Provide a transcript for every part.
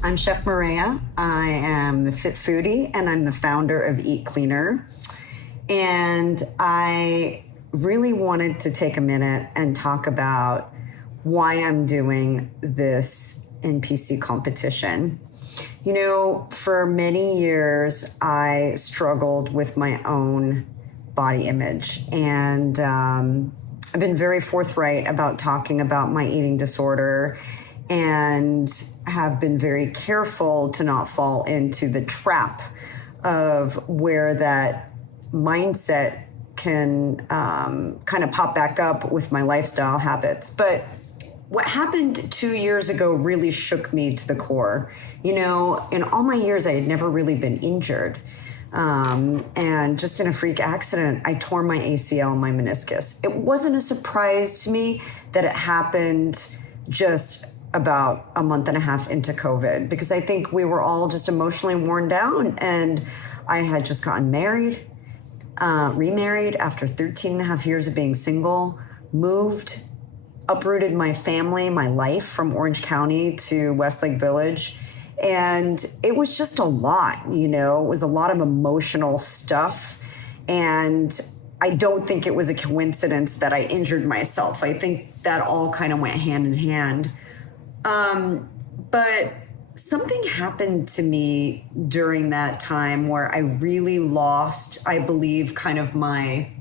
I'm Chef Maria. I am the Fit Foodie and I'm the founder of Eat Cleaner. And I really wanted to take a minute and talk about why I'm doing this NPC competition. You know, for many years, I struggled with my own body image, and I've been very forthright about talking about my eating disorder and have been very careful to not fall into the trap of where that mindset can kind of pop back up with my lifestyle habits. But what happened 2 years ago really shook me to the core. You know, in all my years, I had never really been injured. And just in a freak accident, I tore my ACL and my meniscus. It wasn't a surprise to me that it happened just about a month and a half into COVID, because I think we were all just emotionally worn down. And I had just gotten married, remarried after 13 and a half years of being single, moved, uprooted my family, my life from Orange County to Westlake Village. And it was just a lot, you know, it was a lot of emotional stuff. And I don't think it was a coincidence that I injured myself. I think that all kind of went hand in hand. But something happened to me during that time where I really lost, I believe, kind of my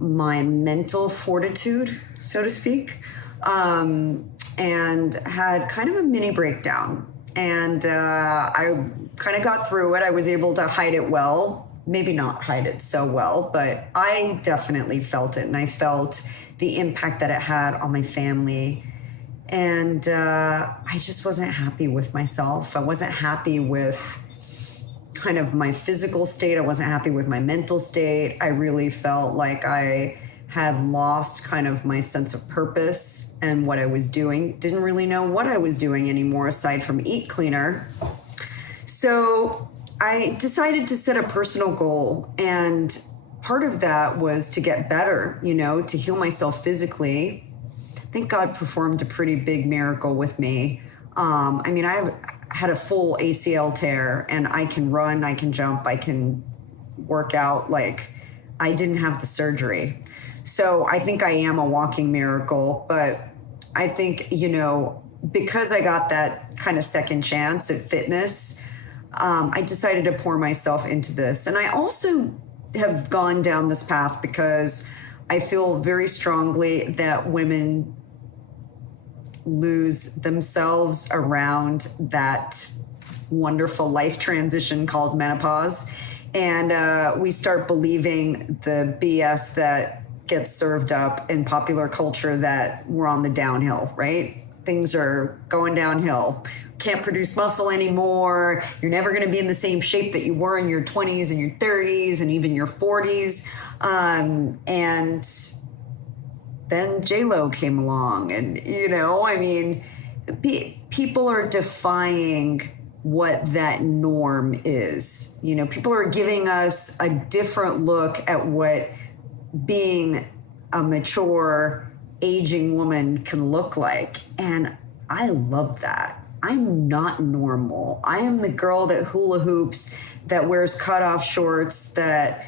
mental fortitude, so to speak, and had kind of a mini breakdown. And I kind of got through it. I was able to hide it well, maybe not hide it so well, but I definitely felt it. And I felt the impact that it had on my family. And I just wasn't happy with myself. I wasn't happy with kind of my physical state. I wasn't happy with my mental state. I really felt like I had lost kind of my sense of purpose and what I was doing. Didn't really know what I was doing anymore aside from Eat Cleaner. So I decided to set a personal goal. And part of that was to get better, you know, to heal myself physically. I think God performed a pretty big miracle with me. I mean, I've had a full ACL tear, and I can run, I can jump, I can work out. Like, I didn't have the surgery. So I think I am a walking miracle. But I think, you know, because I got that kind of second chance at fitness, I decided to pour myself into this. And I also have gone down this path because I feel very strongly that women lose themselves around that wonderful life transition called menopause. And we start believing the BS that gets served up in popular culture that we're on the downhill, right? Things are going downhill. Can't produce muscle anymore. You're never going to be in the same shape that you were in your 20s and your 30s and even your 40s. And then J-Lo came along, and, you know, I mean, people are defying what that norm is. You know, people are giving us a different look at what being a mature, aging woman can look like. And I love that. I'm not normal. I am the girl that hula hoops, that wears cutoff shorts, that,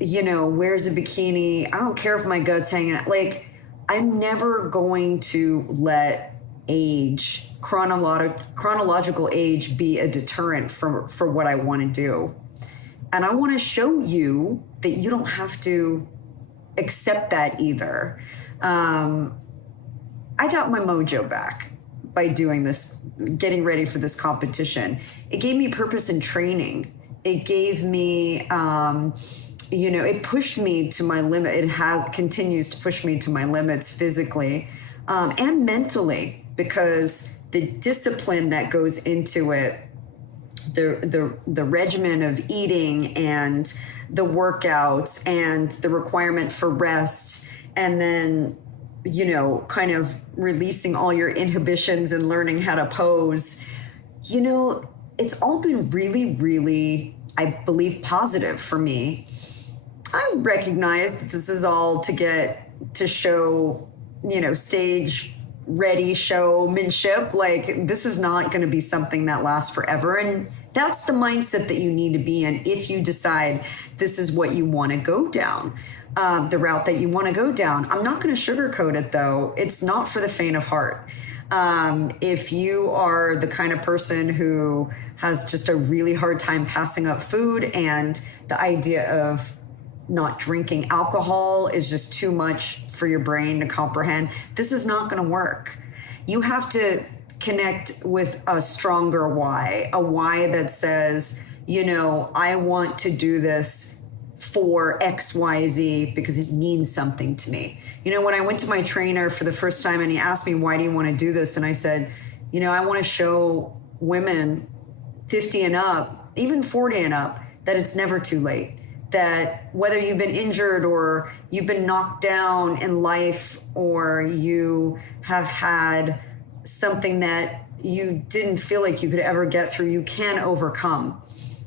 you know, wears a bikini. I don't care if my gut's hanging out. Like, I'm never going to let age, chronological age, be a deterrent for what I want to do. And I want to show you that you don't have to accept that either. I got my mojo back by doing this, getting ready for this competition. It gave me purpose in training. It gave me, you know, it pushed me to my limit. It continues to push me to my limits physically and mentally, because the discipline that goes into it, the regimen of eating and the workouts and the requirement for rest, and then, you know, kind of releasing all your inhibitions and learning how to pose, you know, it's all been really, really, I believe, positive for me. I recognize that this is all to show, you know, stage ready showmanship. Like, this is not going to be something that lasts forever. And that's the mindset that you need to be in if you decide this is what you want to go down, the route that you want to go down. I'm not going to sugarcoat it, though. It's not for the faint of heart. If you are the kind of person who has just a really hard time passing up food, and the idea of not drinking alcohol is just too much for your brain to comprehend, this is not going to work. You have to connect with a stronger why, a why that says, you know, I want to do this for XYZ because it means something to me. You know, when I went to my trainer for the first time and he asked me, why do you want to do this? And I said, you know, I want to show women 50 and up, even 40 and up, that it's never too late. That whether you've been injured or you've been knocked down in life, or you have had something that you didn't feel like you could ever get through, you can overcome.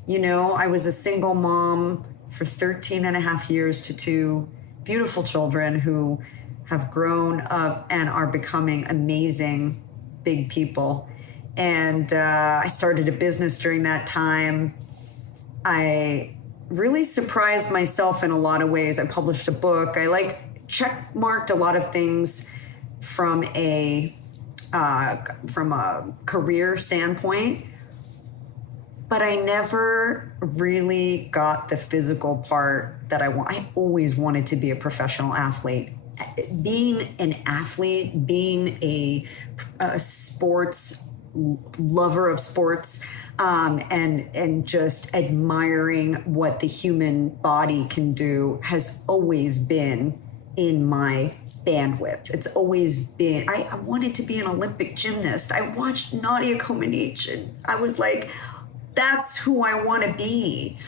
You know, I was a single mom for 13 and a half years to two beautiful children who have grown up and are becoming amazing big people. And I started a business during that time. I really surprised myself in a lot of ways. I published a book. I check marked a lot of things from a career standpoint, but I never really got the physical part that I want. I always wanted to be a professional athlete. Being an athlete, being a sports lover of sports, and just admiring what the human body can do has always been in my bandwidth. It's always been, I wanted to be an Olympic gymnast. I watched Nadia Comaneci and I was like, that's who I want to be.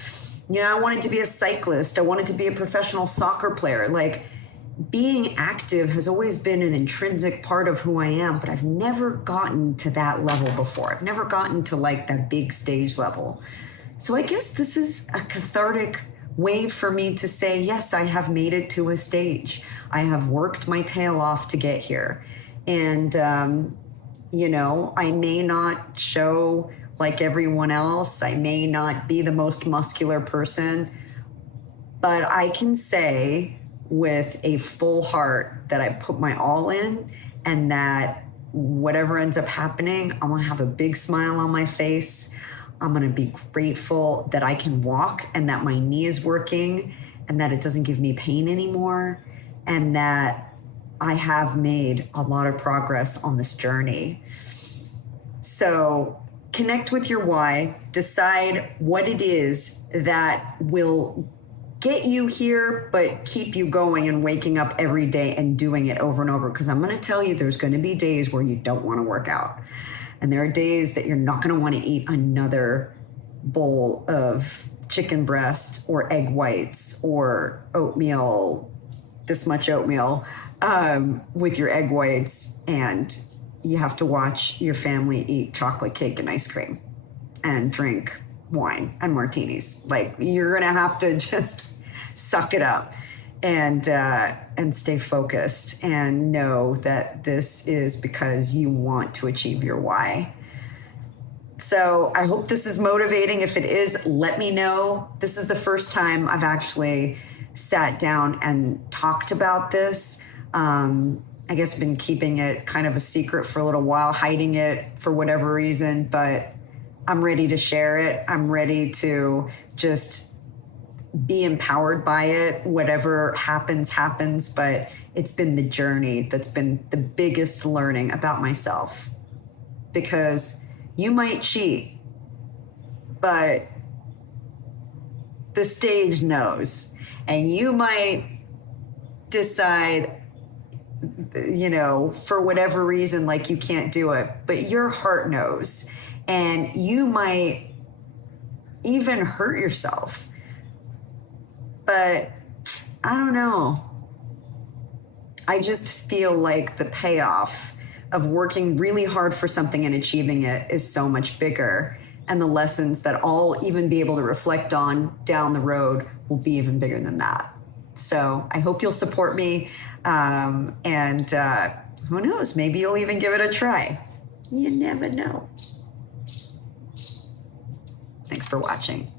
You know, I wanted to be a cyclist. I wanted to be a professional soccer player. Like, being active has always been an intrinsic part of who I am, but I've never gotten to that level before. I've never gotten to like that big stage level. So I guess this is a cathartic way for me to say, yes, I have made it to a stage. I have worked my tail off to get here. And, you know, I may not show like everyone else. I may not be the most muscular person, but I can say with a full heart that I put my all in, and that whatever ends up happening, I'm gonna have a big smile on my face. I'm gonna be grateful that I can walk and that my knee is working and that it doesn't give me pain anymore, and that I have made a lot of progress on this journey. So connect with your why, decide what it is that will get you here, but keep you going and waking up every day and doing it over and over. Because I'm going to tell you, there's going to be days where you don't want to work out. And there are days that you're not going to want to eat another bowl of chicken breast or egg whites or oatmeal, this much oatmeal, with your egg whites. And you have to watch your family eat chocolate cake and ice cream and drink wine and martinis. Like, you're gonna have to just suck it up and stay focused and know that this is because you want to achieve your why. So I hope this is motivating. If it is, let me know. This is the first time I've actually sat down and talked about this. I guess I've been keeping it kind of a secret for a little while, hiding it for whatever reason, but I'm ready to share it. I'm ready to just be empowered by it. Whatever happens, happens. But it's been the journey that's been the biggest learning about myself. Because you might cheat, but the stage knows. And you might decide, you know, for whatever reason, like you can't do it, but your heart knows. And you might even hurt yourself. But I don't know. I just feel like the payoff of working really hard for something and achieving it is so much bigger. And the lessons that I'll even be able to reflect on down the road will be even bigger than that. So I hope you'll support me. And Who knows? Maybe you'll even give it a try. You never know. Thanks for watching.